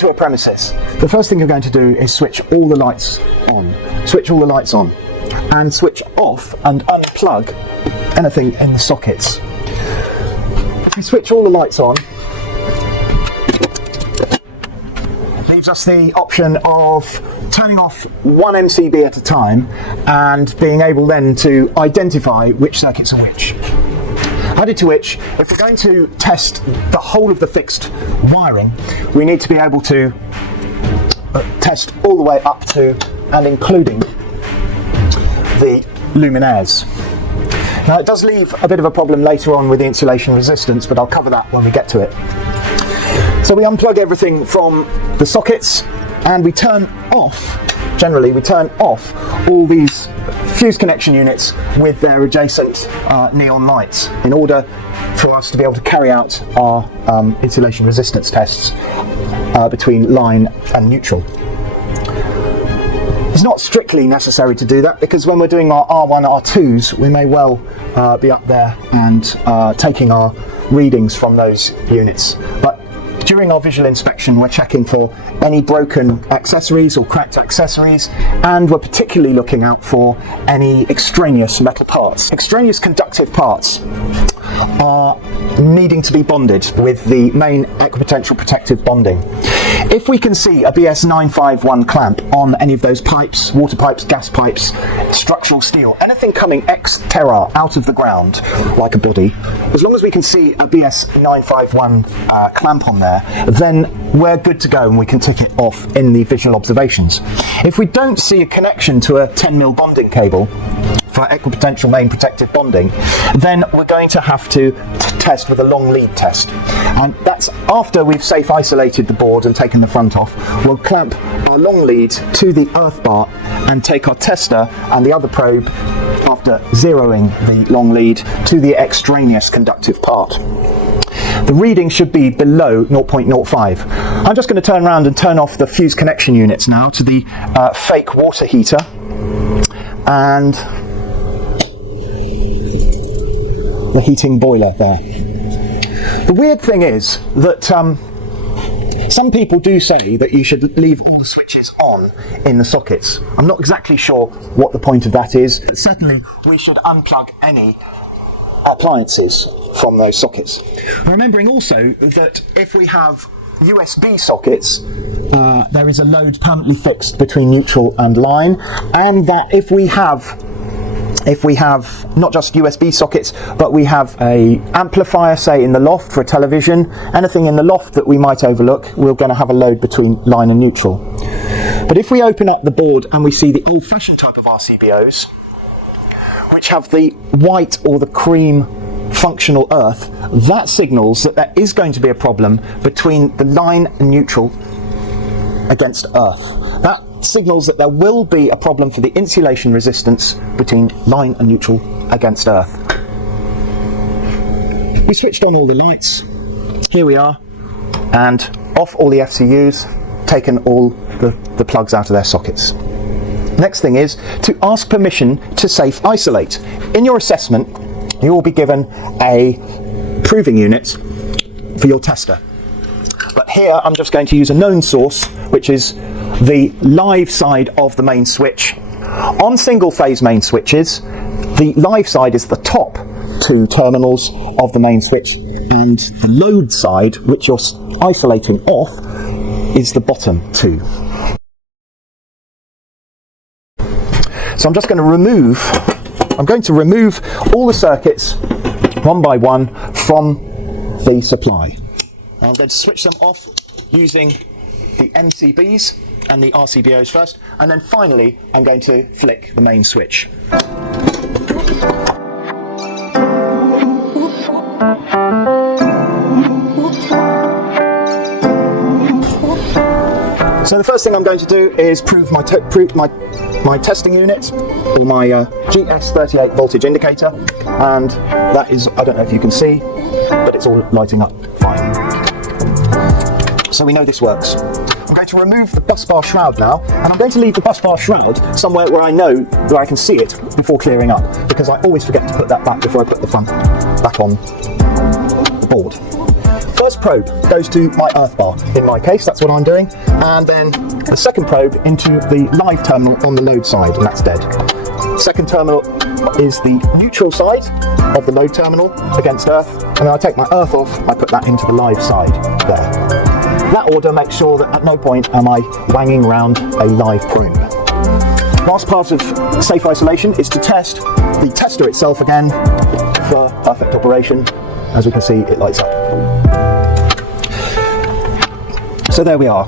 to a premises, the first thing you're going to do is switch all the lights on. Switch all the lights on and switch off and unplug anything in the sockets. If we switch all the lights on, it leaves us the option of turning off one MCB at a time and being able then to identify which circuits are which. Added to which, if we're going to test the whole of the fixed wiring, we need to be able to test all the way up to and including the luminaires. Now it does leave a bit of a problem later on with the insulation resistance, but I'll cover that when we get to it. So we unplug everything from the sockets and we turn off, generally we turn off all these fuse connection units with their adjacent neon lights in order for us to be able to carry out our insulation resistance tests between line and neutral. It's not strictly necessary to do that because when we're doing our R1, R2s, we may well be up there and taking our readings from those units. But during our visual inspection, we're checking for any broken accessories or cracked accessories, and we're particularly looking out for any extraneous metal parts. Extraneous conductive parts are needing to be bonded with the main equipotential protective bonding. If we can see a BS951 clamp on any of those pipes, water pipes, gas pipes, structural steel, anything coming ex terra out of the ground, like a body, as long as we can see a BS951 clamp on there, then we're good to go and we can tick it off in the visual observations. If we don't see a connection to a 10mm bonding cable for equipotential main protective bonding, then we're going to have to test with a long lead test. And that's after we've safe isolated the board and taken the front off. We'll clamp our long lead to the earth bar and take our tester and the other probe, after zeroing the long lead, to the extraneous conductive part. The reading should be below 0.05. I'm just going to turn around and turn off the fuse connection units now to the fake water heater, and the heating boiler there. The weird thing is that some people do say that you should leave all the switches on in the sockets. I'm not exactly sure what the point of that is, but certainly we should unplug any appliances from those sockets. Remembering also that if we have USB sockets, there is a load permanently fixed between neutral and line, and that if we have not just USB sockets, but we have a amplifier, say in the loft for a television, anything in the loft that we might overlook, we're going to have a load between line and neutral. But if we open up the board and we see the old-fashioned type of RCBOs, which have the white or the cream functional earth, that signals that there is going to be a problem between the line and neutral against earth. That signals that there will be a problem for the insulation resistance between line and neutral against earth. We switched on all the lights, here we are, and off all the FCUs, taken all the plugs out of their sockets. Next thing is to ask permission to safe isolate. In your assessment, you will be given a proving unit for your tester. But here I'm just going to use a known source, which is the live side of the main switch. On single phase main switches, the live side is the top two terminals of the main switch, and the load side, which you're isolating off, is the bottom two. So I'm going to remove all the circuits one by one from the supply. I'm going to switch them off using the MCBs and the RCBOs first, and then finally I'm going to flick the main switch. So the first thing I'm going to do is prove my testing unit, or my GS38 voltage indicator, and that is, I don't know if you can see, but it's all lighting up fine. So we know this works. I'm going to remove the bus bar shroud now, and I'm going to leave the bus bar shroud somewhere where I know where I can see it before clearing up, because I always forget to put that back before I put the front back on the board. First first probe goes to my earth bar. In my case, that's what I'm doing. And then the second probe into the live terminal on the load side, and that's dead. Second terminal is the neutral side of the load terminal against earth, and then I take my earth off, I put that into the live side there. That order makes sure that at no point am I wanging around a live probe. Last part of safe isolation is to test the tester itself again for perfect operation. As we can see, it lights up. So there we are.